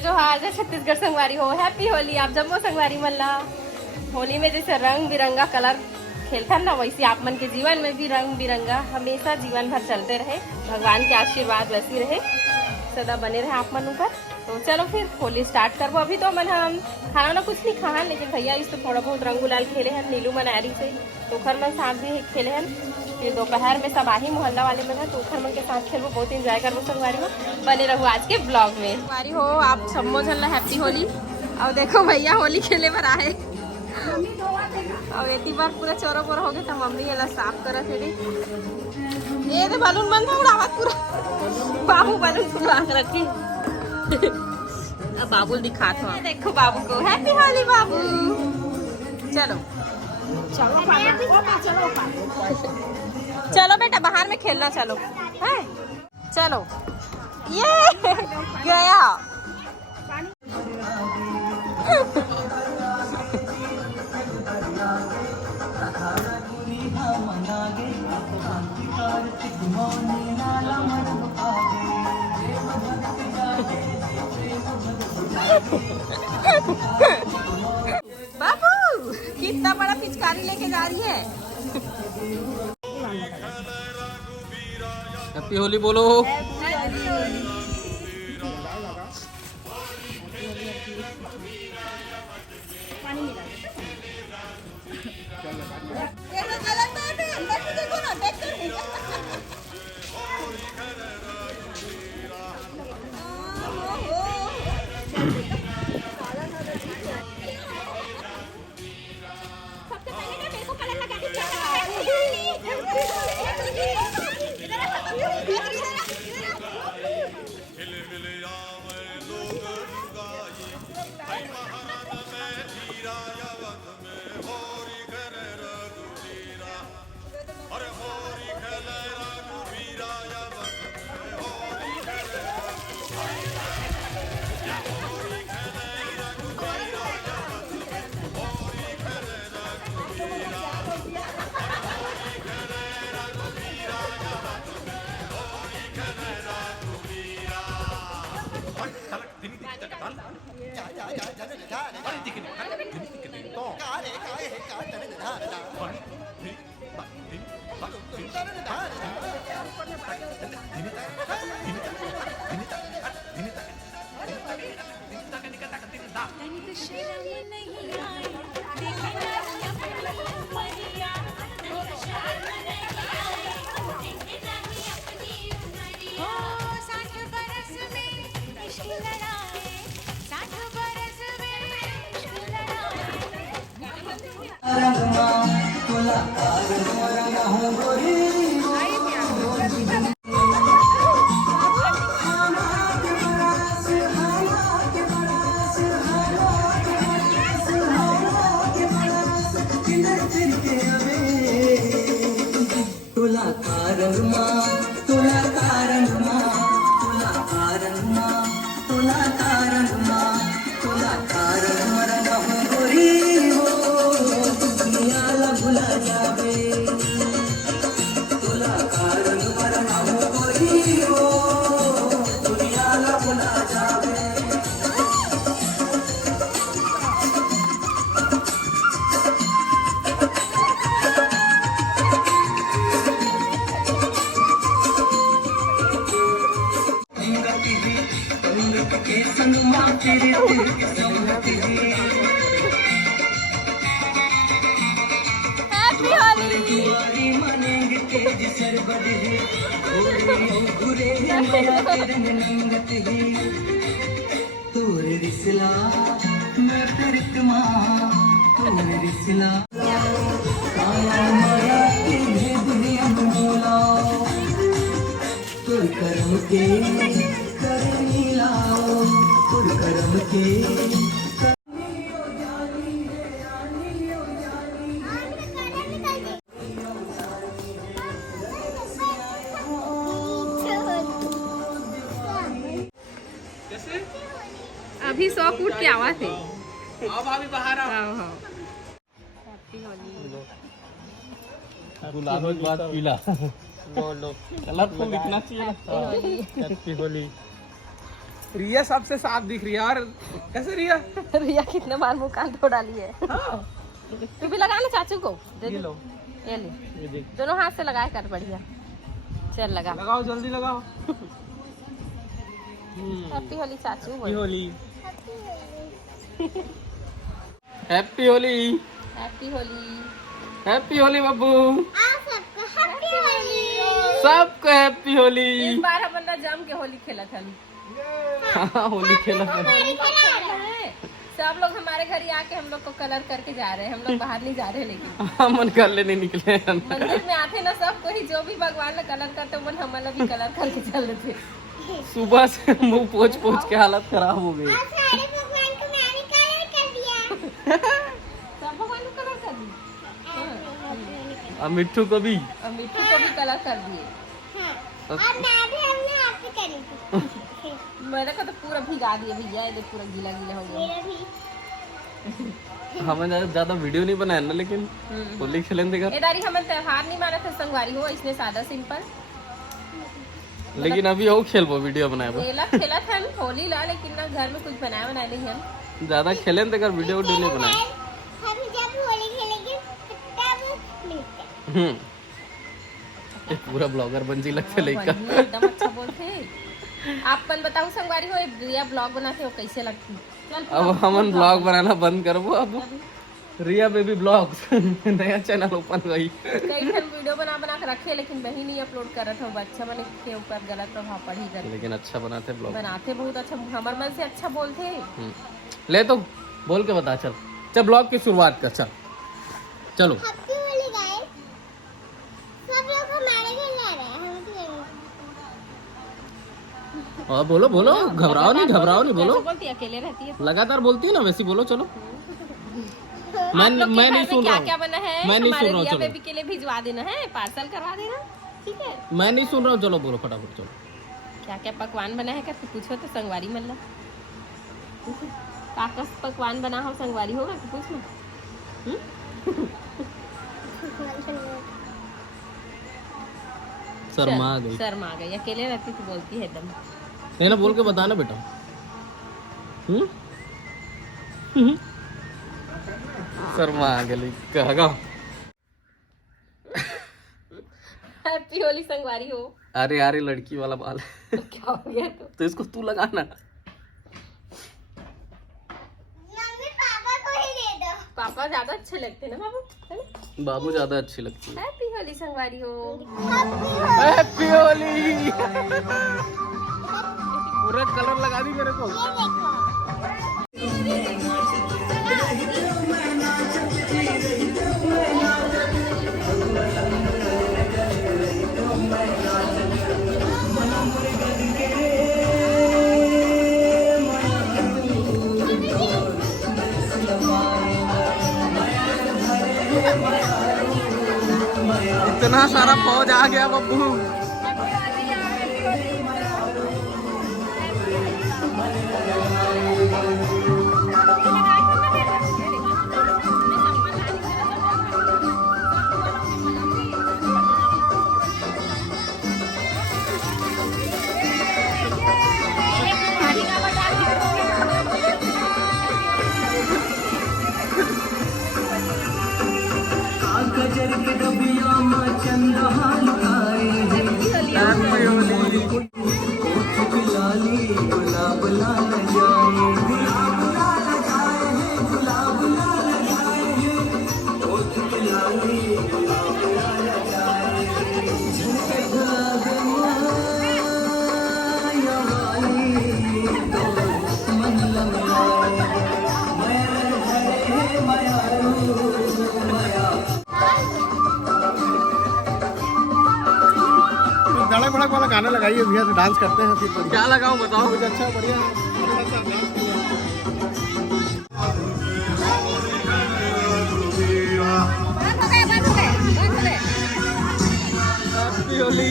जो आज है छत्तीसगढ़ संगवारी हो, हैप्पी होली। आप जम्मू संगवारी मल्ला होली में जैसे रंग बिरंगा कलर खेलता ना, वैसे आप मन के जीवन में भी रंग बिरंगा हमेशा जीवन भर चलते रहे। भगवान के आशीर्वाद वैसी रहे, सदा बने रहे आप मन ऊपर। तो चलो फिर होली स्टार्ट करबो। अभी तो मन हम खाना वाना कुछ नहीं खा, लेकिन भैया इस तो थोड़ा बहुत रंग गुलाल खेले हैं नीलू मनारी से, दोपहर में साथ भी खेले हैं। फिर दोपहर में सब आही मोहल्ला वाले में है, तो दोपहर में के साथ खेलबो, बहुत इंजॉय करबो संगवारी में। बने रहो आज के ब्लॉग में। संगवारी हो आप सम्मो झन हैप्पी होली। और देखो भैया होली खेले पर आए, और एती बार पूरा चोरो बोरो हो गए तो मम्मी एला साफ करा थे। ये तो बैलून बंद हो रहा पूरा, बाबू बैलून फुला के रखी। अब बाबू दिखा था, देखो बाबू को हैप्पी होली बाबू। चलो चलो बेटा बाहर में खेलना, चलो है चलो। ये गया बाबू कितना बड़ा पिचकारी लेके जा रही है। हैप्पी होली बोलो। अभी 100 फुट की आवाज है। अब अभी बाहर आओ। हैप्पी होली। गुलाब के बाद पीला बोलो, कलरफुल दिखना चाहिए। हैप्पी होली। रिया सबसे साफ दिख रही है। और कैसे रिया? रिया कितने बार मुँह कान धो डाली है। हाँ। तू भी लगा ले चाचू को। दे ये दे। लो, ये ले, ये देख। दोनों हाथ से लगाए कर बढ़िया। चल लगा। लगाओ जल्दी लगाओ। हैप्पी होली चाचू। Happy Holi. Happy Holi. Happy Holi. Happy Holi Babbu. सबको हैप्पी होली। सबको हैप्पी होली। इस बार हम ना जम के होली खेला था। हाँ होली खेला था। सब लोग हमारे घर ही आके हम लोग को कलर करके जा रहे हैं। हम लोग बाहर नहीं जा रहे लेकिन हाँ मन कर लेने निकले। मंदिर में आते ना सब कोई जो भी भगवान ने कलर करते वो हमारा भी कलर करके चल रहे थे। सुबह से मुंह पोछ पोछ के हालत खराब हो गई। सब भगवान को कलर कर दिए। और मिट्टू को भी। और मिट्टू को भी कलर कर दिए। मेरे को तो पूरा भिगा दिए भैया। ये पूरा गीला गीला हो गया। हमें ज्यादा वीडियो नहीं बनाया ना, लेकिन होली खेलें देगा। एदारी हमें त्योहार नहीं माना था संगवारी हो, इसने सादा सिंपल। लेकिन अभी वो खेलबो वीडियो बनाए खेला था होली ला, लेकिन ना घर में कुछ बनाया नहीं हम। ज्यादा खेलें देकर वीडियो नहीं बनाए। हम जब होली खेलेंगे तब मिलते हैं। एक पूरा ब्लॉगर बन जी लगते लड़का। एकदम अच्छा बोलते। आप मन बताओ संगवारी हो रिया ब्लॉग बनाते हो कैसे लगती? अब हमन ब्लॉग बनाना बंद करबो। अब रिया बेबी ब्लॉग्स नया चैनल ओपन हुई। कई फिर वीडियो बना के रखे, लेकिन वही नहीं अपलोड कर रहा था। बच्चा मन के ऊपर गलत प्रभाव पड़ ही कर। लेकिन अच्छा बनाते ब्लॉग। बनाते बहुत अच्छा, हमारे मन से अच्छा बोलते। ले तो बोल के बता। चल चल ब्लॉग की शुरुआत कर। चल चलो। Happy Holi guys. सब लोग हमारे घर आ रहे हैं। हम और बोलो बोलो, घबराओ नहीं बोलो। बोलती अकेले रहती है। लगातार बोलती है ना, वैसे बोलो। चलो मैं नहीं सुन रहा हूँ। क्या बना है? मैं नहीं सुन रहा हूँ। रिया चलो बेबी के लिए भिजवा देना है, पार्सल करवा देना। ठीक है, मैं नहीं सुन रहा हूँ। चलो बोलो फटाफट। चलो क्या क्या पकवान बना है? करके पूछो तो संगवारी मल्ला काकस पकवान बना हो संगवारी होगा तो पूछना। शर्मा गई। शर्मा गई। अकेले रहती तो बोलती है एकदम। नहीं ना, बोल के बताना बेटा। शर्मा गई कहा। हैप्पी होली संगवारी हो। अरे यार लड़की वाला बाल है। तो क्या हो गया? तो इसको तू लगाना। मम्मी पापा को ही दे दो। पापा ज्यादा अच्छे लगते हैं ना बाबू, है ना? बाबू ज्यादा अच्छी लगती है। हैप्पी होली संगवारी हो। हैप्पी होली। पूरा कलर लगा दी मेरे को। ये देखो। इतना सारा फौज आ गया बब्बू। धड़क भड़क वाला गाना लगाइए भैया, तो डांस करते हैं फिर। क्या लगाऊं बताओ। कुछ अच्छा बढ़िया थोड़ा सा डांस किया। हैप्पी होली।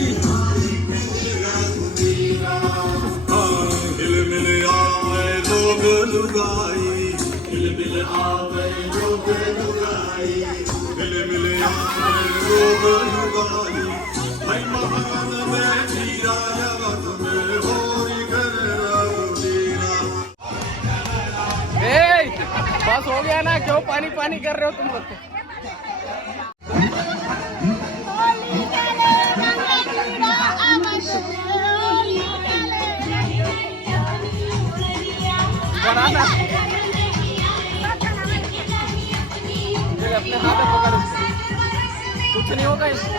बस हो गया ना, क्यों पानी पानी कर रहे हो तुम लोग? बनाना अपने हाथ में पकड़, कुछ नहीं होगा इसको।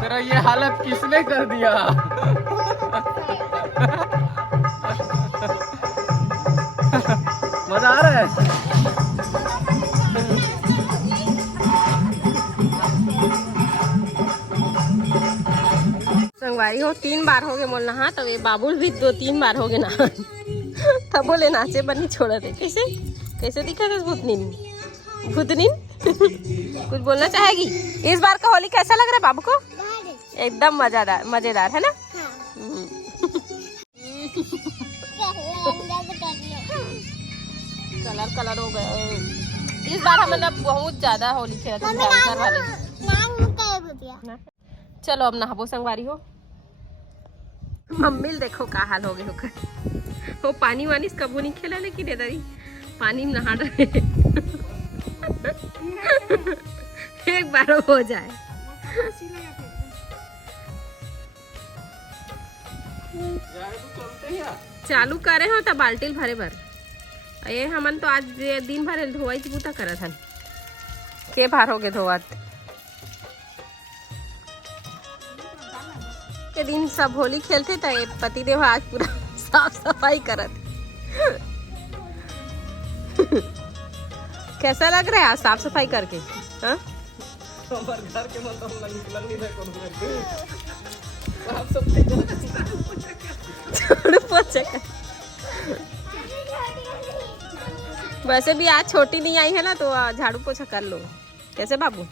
तेरा ये हालत किसने कर दिया? मजा आ रहा है? संगवारी हो 3 बार हो गए मोल नहा, तब ये बाबुल भी 2-3 बार हो गए नहा। तब बोले नाचे बनी छोड़ दे। कैसे कैसे दिखा था भूतनीन? भूतनीन कुछ बोलना चाहेगी? इस बार का होली कैसा लग रहा है बाबू को? एकदम मजेदार मजेदार है ना? कलर कलर हो गए इस बार। हमने बहुत ज्यादा होली खेला था वाले। चलो अब नहाबो संगवारी हो। मम्मी देखो का हाल हो गए होकर। वो पानी वानी कबू नहीं खेला, लेकिन इधर ही पानी में नहा रहे। एक बार हो जाए। चालू करे हो तब बाल्टी भरे भर। ये हमन तो आज दिन भर धोवाई बूता करत हन। के बार हो गए धोवत के दिन सब होली खेलते थे। पति देव आज पूरा साफ सफाई करत। कैसा लग रहा है आज साफ सफाई करके? हाँ घर के मतलब निकल नहीं रहे वैसे भी आज छोटी नहीं आई है ना, तो झाड़ू पोछा कर लो। कैसे बाबू?